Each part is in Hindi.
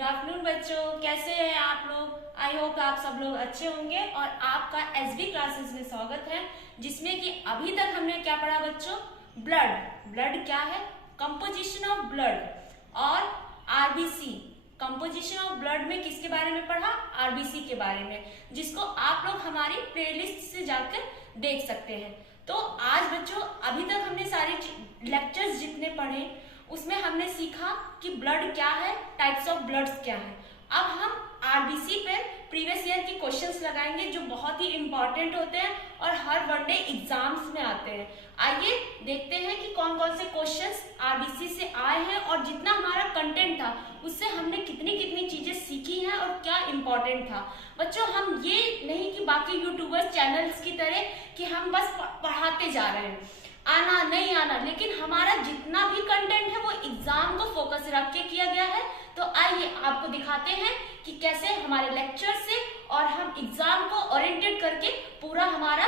गुड आफ्टरनून बच्चों, कैसे हैं आप लोग। आई होप आप सब लोग अच्छे होंगे और आपका एसबी क्लासेस में स्वागत है, जिसमें कि अभी तक हमने क्या पढ़ा बच्चों। ब्लड क्या है, कंपोजिशन ऑफ ब्लड, और आरबीसी। कंपोजिशन ऑफ ब्लड में किसके बारे में पढ़ा, आरबीसी के बारे में, जिसको आप लोग हमारी प्लेलिस्ट से जाकर देख सकते हैं। तो आज बच्चों अभी तक हमने सारे लेक्चर्स जितने पढ़े उसमें हमने सीखा कि ब्लड क्या है, टाइप्स ऑफ ब्लड्स क्या है। अब हम आरबीसी पर प्रीवियस ईयर के क्वेश्चंस लगाएंगे जो बहुत ही इंपॉर्टेंट होते हैं और हर वनडे एग्जाम्स में आते हैं। आइए देखते हैं कि कौन कौन से क्वेश्चंस आरबीसी से आए हैं और जितना हमारा कंटेंट था उससे हमने कितनी कितनी चीजें सीखी हैं और क्या इंपॉर्टेंट था। बच्चों हम ये नहीं कि बाकी यूट्यूबर्स चैनल्स की तरह कि हम बस पढ़ाते जा रहे हैं, आना नहीं आना, लेकिन हमारा जितना भी कंटेंट है वो एग्जाम को फोकस रख के किया गया है। तो आइए आपको दिखाते हैं कि कैसे हमारे लेक्चर से और हम एग्जाम को ओरिएंटेड करके पूरा हमारा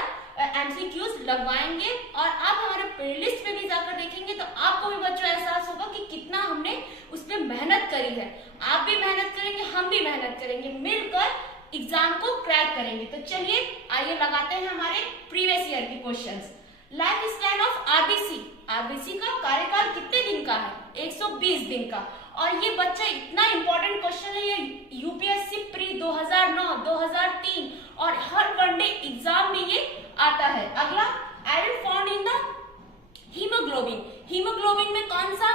एमसीक्यूज लगवाएंगे। और आप हमारे प्लेलिस्ट पे भी जाकर देखेंगे तो आपको भी बच्चों एहसास होगा कि कितना हमने उस पर मेहनत करी है। आप भी मेहनत करेंगे, हम भी मेहनत करेंगे, मिलकर एग्जाम को क्रैक करेंगे। तो चलिए आइए लगाते हैं हमारे प्रीवियस ईयर के questions. Life span of RBC, RBC का कार्यकाल कितने दिन का है, 120 दिन का। और ये बच्चा इतना इंपॉर्टेंट क्वेश्चन है, ये यूपीएससी प्री 2009, 2003 और हर वनडे एग्जाम में ये आता है। अगला, iron found in the haemoglobin, haemoglobin में कौन सा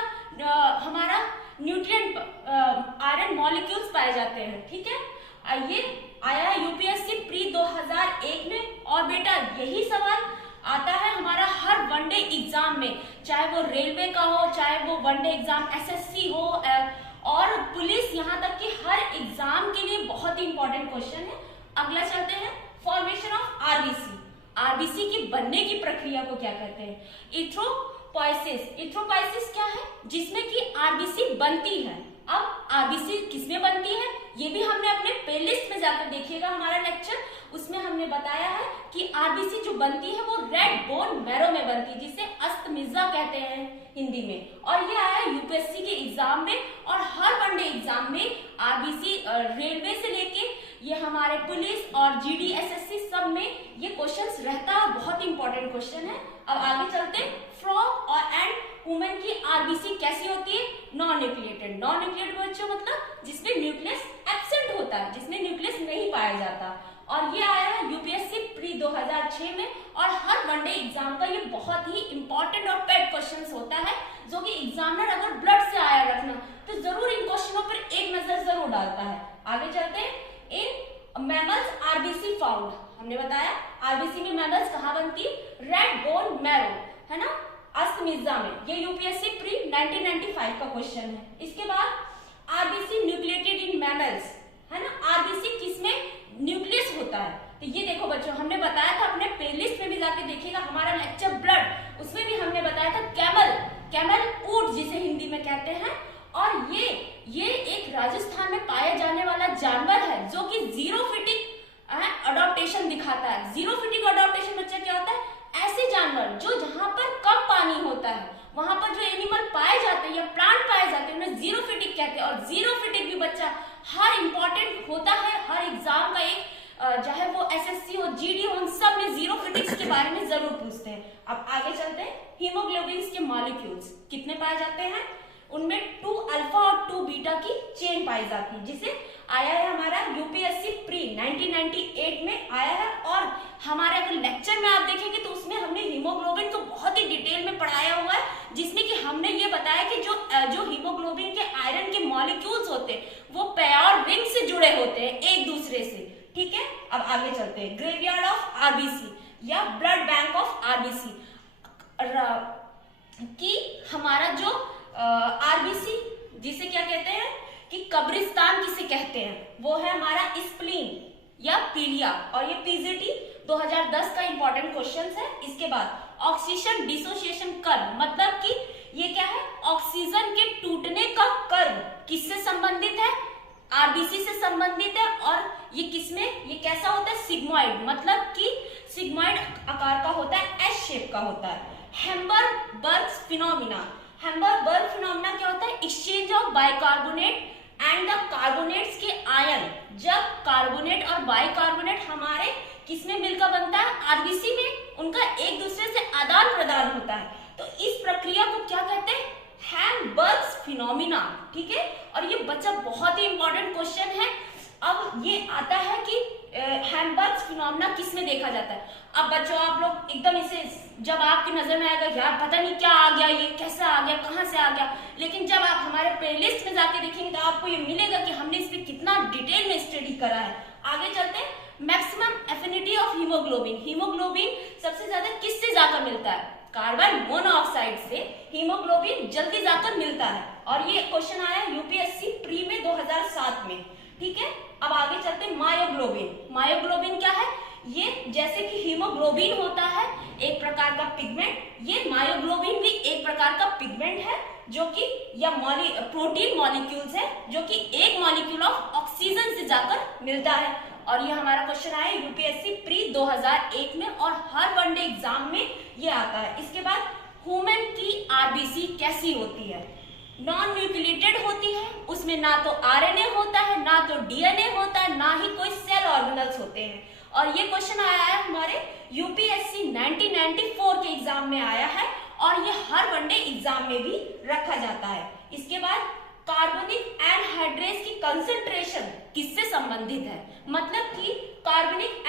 हमारा न्यूट्रिएंट आयरन मॉलिक्यूल्स पाए जाते हैं, ठीक है। ये आया है यूपीएससी प्री 2001 में। और बेटा यही सवाल आता है हमारा हर वनडे एग्जाम में, चाहे वो रेलवे का हो, चाहे वो वनडे एग्जाम एसएससी हो और पुलिस, यहाँ तक कि हर एग्जाम के लिए बहुत ही इंपॉर्टेंट क्वेश्चन है। अगला चलते हैं, फॉर्मेशन ऑफ आरबीसी, आरबीसी की बनने की प्रक्रिया को क्या कहते हैं, इथ्रोपोइसिस। इथ्रोपोइसिस क्या है, जिसमें कि आरबीसी बनती है। अब आरबीसी किसमें बनती है ये भी हमने अपने प्लेलिस्ट में जाकर देखिएगा हमारा लेक्चर, उसमें हमने बताया है कि आरबीसी जो बनती है वो रेड बोन मैरो में बनती है, जिसे अस्तमिज़्ज़ा कहते हैं हिंदी में। और ये आया यूपीएससी के एग्जाम में और हर वनडे एग्जाम में आरबीसी रेलवे से लेके ये हमारे पुलिस और जीडी एसएससी सब में ये क्वेश्चंस रहता है, बहुत इंपॉर्टेंट क्वेश्चन है। अब आगे चलते हैं, फ्रॉग और एंड वुमेन की आरबीसी कैसी होती है, नॉन न्यूक्लिएटेड। नॉन न्यूक्लिएटेड बच्चों मतलब जिसमें न्यूक्लियस एब्सेंट होता है, जिसमें न्यूक्लियस नहीं पाया जाता। और ये आया है यूपीएससी प्री 2006 में। और हर वनडे एग्जाम का ये बहुत ही इंपॉर्टेंट और पेड क्वेश्चंस होता है, जो कि एग्जामिनर अगर ब्लड से आया रखना तो जरूर इन क्वेश्चनों पर एक नजर जरूर डालता है। आगे चलते हैं, इन मैमल्स आरबीसी फाउंड, हमने बताया आरबीसी में मैमल्स कहाँ बनती है, रेड बोन मैरो, है ना, अस्तमिज़्ज़ा में। ये यूपीएससी प्री 1995 का क्वेश्चन है। इसके बाद आरबीसी न्यूक्लिएटेड इन मैमल्स, है ना, आरबीसी किसमें न्यूक्लियस होता है। तो ये देखो बच्चों हमने बताया था, अपने प्लेलिस्ट में भी जाके देखिएगा हमारा लेक्चर ब्लड, उसमें भी हमने बताया था कैमल ऊंट जिसे हिंदी में कहते हैं। और ये एक राजस्थान में पाया जाने वाला जानवर है जो कि जीरो फिटिक अडॉप्टेशन दिखाता है। जीरो फिटिक अडॉप्टेशन बच्चा क्या होता है, ऐसे जानवर जो जहां पर कम पानी होता है वहां पर जो एनिमल पाए जाते हैं या प्लांट पाए जाते हैं उन्हें जीरो फिटिक कहते हैं। और जीरो फिटिक भी बच्चा हर इंपॉर्टेंट होता है, हर एग्जाम का एक चाहे वो एसएससी हो, जीडी हो, उन सब में जीरो फिटिक्स के बारे में जरूर पूछते हैं। अब आगे चलते हैं, हीमोग्लोबिन के मॉलिक्यूल्स कितने पाए जाते हैं, उनमें 2 अल्फा और 2 बीटा की चेन पाई जाती है, जिसे आया है हमारा यूपीएससी प्री 1998 में आया है। और हमारे अगर लेक्चर में आप देखेंगे तो उसमें हमने हीमोग्लोबिन को बहुत ही डिटेल में पढ़ाया हुआ है, जिसमें कि हमने ये बताया कि जो हीमोग्लोबिन के आयरन के मॉलिक्यूल्स होते हैं वो पेयर रिंग से जुड़े होते हैं एक दूसरे से, ठीक है। अब आगे चलते हैं, ग्रेवयार्ड ऑफ आरबीसी या ब्लड बैंक ऑफ आरबीसी कि हमारा जो आरबीसी जिसे क्या कहते हैं कि कब्रिस्तान किसे कहते हैं, वो है हमारा स्प्लीन या पीलिया। और ये पीजीटी 2010 का इंपॉर्टेंट क्वेश्चन है। इसके बाद ऑक्सीजन डिसोसिएशन कर्व, मतलब कि ये क्या है, ऑक्सीजन के टूटने का कर्व किससे संबंधित है, आरबीसी से संबंधित है। और ये किसमें, ये कैसा होता है, सिग्मॉइड, मतलब कि सिग्मॉइड आकार का होता है, एस शेप का होता है। हेम्बर्ग फिनोमिना, हेम्बर्ग फिनोमिना क्या होता है, exchange of bicarbonate and the carbonates के आयन, जब कार्बोनेट और बाइकार्बोनेट हमारे किसमें मिलकर बनता है, आरबीसी में, उनका एक दूसरे से आदान प्रदान होता है, तो इस प्रक्रिया को क्या कहते हैं, हैम्बर्ग्स फिनोमिना। ठीक है, और ये बच्चा बहुत ही इंपॉर्टेंट क्वेश्चन है। अब ये आता है कि हैम्बर्ग्स फिनोमिना किस में देखा जाता है। अब बच्चों आप लोग एकदम इसे, जब आपकी नजर में आएगा यार पता नहीं क्या आ गया, ये कैसे आ गया, कहाँ से आ गया, लेकिन जब आप हमारे प्लेलिस्ट में जाके देखेंगे तो आपको ये मिलेगा कि हमने इस पे कितना डिटेल में स्टडी करा है। आगे चलते हैं, maximum affinity of haemoglobin. Haemoglobin सबसे ज्यादा किससे जाकर मिलता है, कार्बन मोनोऑक्साइड से हीमोग्लोबिन जल्दी जाकर मिलता है। और ये क्वेश्चन आया यूपीएससी प्री में 2007 में। ठीक है, अब आगे चलते हैं, मायोग्लोबिन। मायोग्लोबिन क्या है, ये जैसे कि हीमोग्लोबिन होता है एक प्रकार का पिगमेंट, ये मायोग्लोबिन भी एक प्रकार का पिगमेंट है जो कि या प्रोटीन मॉलिक्यूल्स है जो कि एक मॉलिक्यूल ऑफ ऑक्सीजन से जाकर मिलता है। और ये हमारा क्वेश्चन आया यूपीएससी प्री 2001 में और हर वनडे एग्जाम में ये आता है। इसके बाद ह्यूमन की आरबीसी कैसी होती है, नॉन न्यूक्लिएटेड होती है, उसमें ना तो आरएनए होता है, ना तो डीएनए होता है, ना ही कोई सेल ऑर्गेनल्स होते हैं। और ये क्वेश्चन आया है हमारे यूपीएससी 1994 के एग्जाम में आया है और ये हर वनडे एग्जाम में भी रखा जाता है। इसके बाद कार्बनिक एनहाइड्रेस की कंसंट्रेशन किससे संबंधित है, मतलब कि कार्बनिक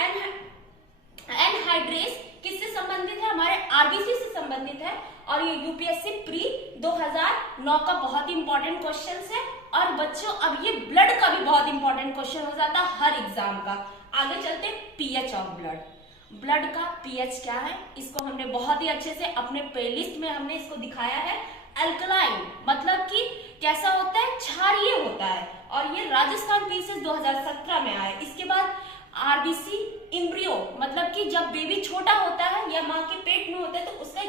एनहाइड्रेस किससे संबंधित है, हमारे आरबीसी से संबंधित है। और ये यूपीएससी प्री 2009 का बहुत ही इंपॉर्टेंट क्वेश्चन है। और बच्चों अब ये ब्लड का भी बहुत इंपॉर्टेंट क्वेश्चन हो जाता है हर एग्जाम का। आगे चलते पीएच ऑफ ब्लड। ब्लड का पीएच क्या है, इसको हमने बहुत ही अच्छे से अपने प्लेलिस्ट में हमने इसको दिखाया है। अल्कलाइन मतलब कि कैसा होता है, क्षारीय होता है, और ये राजस्थान पीसीएस 2017 में आया। इसके बाद आरबीसी इम्ब्रियो मतलब कि जब बेबी छोटा होता है या माँ के पेट में होता है तो उसका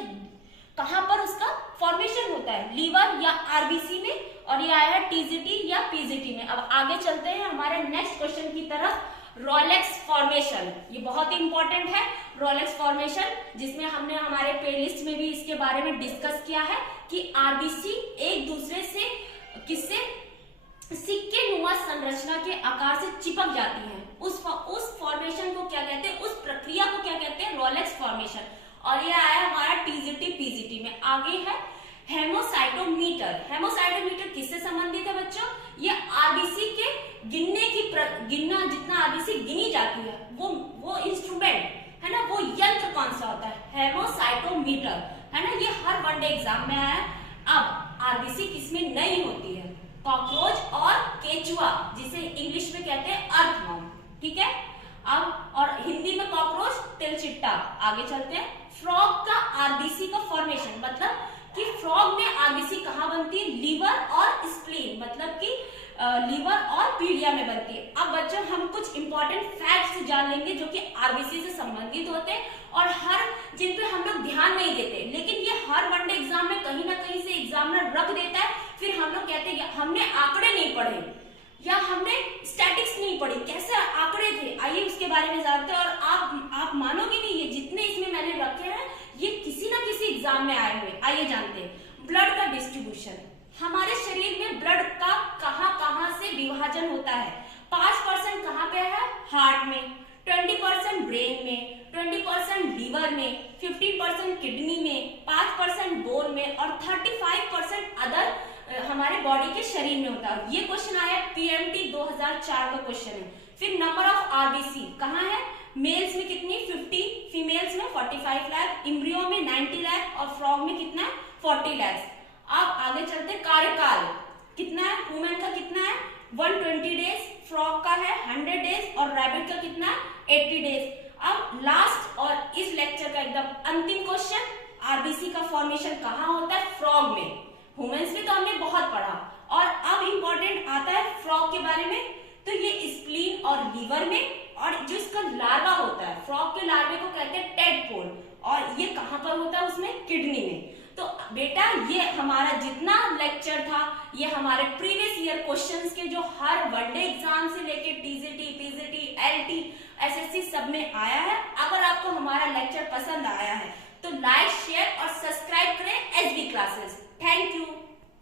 कहां पर उसका फॉर्मेशन होता है, लीवर या आरबीसी में, और ये आया है टीजीटी या पीजीटी में। अब आगे चलते हैं हमारे नेक्स्ट क्वेश्चन की तरफ, रोलेक्स फॉर्मेशन। ये बहुत ही इंपॉर्टेंट है रोलेक्स फॉर्मेशन, जिसमें हमने हमारे प्लेलिस्ट में भी इसके बारे में डिस्कस किया है कि आरबीसी एक दूसरे से किससे सिक्के नुमा संरचना के आकार से चिपक जाती हैं। उस फॉर्मेशन को क्या कहते हैं, उस प्रक्रिया को क्या कहते हैं, रोलेक्स फॉर्मेशन। और ये आया हमारा टीजीटी पीजीटी में। आगे है हेमोसाइटोमीटर। हेमोसाइटोमीटर किससे संबंधित है बच्चों, ये आरबीसी के गिनना जितना आरबीसी गिनी जाती है वो इंस्ट्रूमेंट है ना, वो यंत्र कौन सा होता है, हेमोसाइटोमीटर है ना, ये हर वनडे एग्जाम में आया। अब आरबीसी किसमें नहीं होती है, कॉकरोच और केचुआ, जिसे इंग्लिश में कहते हैं अर्थवॉर्म। ठीक है, अब और हिंदी में कॉकरोच तिलचिट्टा। आगे चलते हैं, फ्रॉग का आरबीसी का फॉर्मेशन, मतलब कि फ्रॉग में आरबीसी कहाँ बनती है, लीवर और स्प्लीन, मतलब कि लीवर और पीलिया में बनती है। अब बच्चों हम कुछ इंपॉर्टेंट फैक्ट्स जान लेंगे जो कि आरबीसी से संबंधित होते हैं और हर जिन पे हम लोग ध्यान नहीं देते, लेकिन ये हर वनडे एग्जाम में कहीं ना कहीं से एग्जामिनर रख देता है। फिर हम लोग कहते हैं हमने आंकड़े नहीं पढ़े या हमने स्टैटिक्स नहीं पढ़ी, कैसे आंकड़े थे, आइए उसके बारे में जानते हैं। और आप मानोगे नहीं, ये जितने इसमें मैंने रखे हैं ये किसी ना किसी एग्जाम में आए हुए। आइए जानते हैं ब्लड का डिस्ट्रीब्यूशन। हमारे शरीर में ब्लड का कहां से विभाजन होता है, 5% कहाँ पे है, हार्ट में, 20% ब्रेन में, 20% लीवर में, 15% किडनी में, 5% बोन में और 35% अदर हमारे बॉडी के शरीर में होता है। ये क्वेश्चन आया पीएमटी 2004 का क्वेश्चन है। फिर नंबर ऑफ आरबीसी कहाँ है, मेल्स में कितनी 50, फीमेल्स में 45 लाख, इम्ब्रियो में 90 लाख और फ्रॉग में कितना है 40 लाख। अब आगे चलते, कार्यकाल कितना है, ह्यूमन का कितना है 120 डेज, फ्रॉग का है 100 डेज और रैबिट का कितना है 80 डेज। अब लास्ट और इस लेक्चर का एकदम अंतिम क्वेश्चन, आरबीसी का फॉर्मेशन कहाँ होता है, फ्रॉग में। ह्यूमंस में तो हमने बहुत पढ़ा और अब इंपॉर्टेंट आता है फ्रॉग के बारे में, तो ये स्प्लीन और लीवर में, और जो इसका लार्वा होता है, फ्रॉग के लार्वे को कहते हैं टेडपोल, और ये कहाँ पर होता है, उसमें किडनी में। तो बेटा ये हमारा जितना लेक्चर था ये हमारे प्रीवियस ईयर क्वेश्चंस के जो हर वनडे एग्जाम से लेके टीजीटी, पीजीटी, एलटी, एसएससी सब में आया है। अगर आपको हमारा लेक्चर पसंद आया है तो लाइक, शेयर और सब्सक्राइब करें एसबी क्लासेस। Thank you.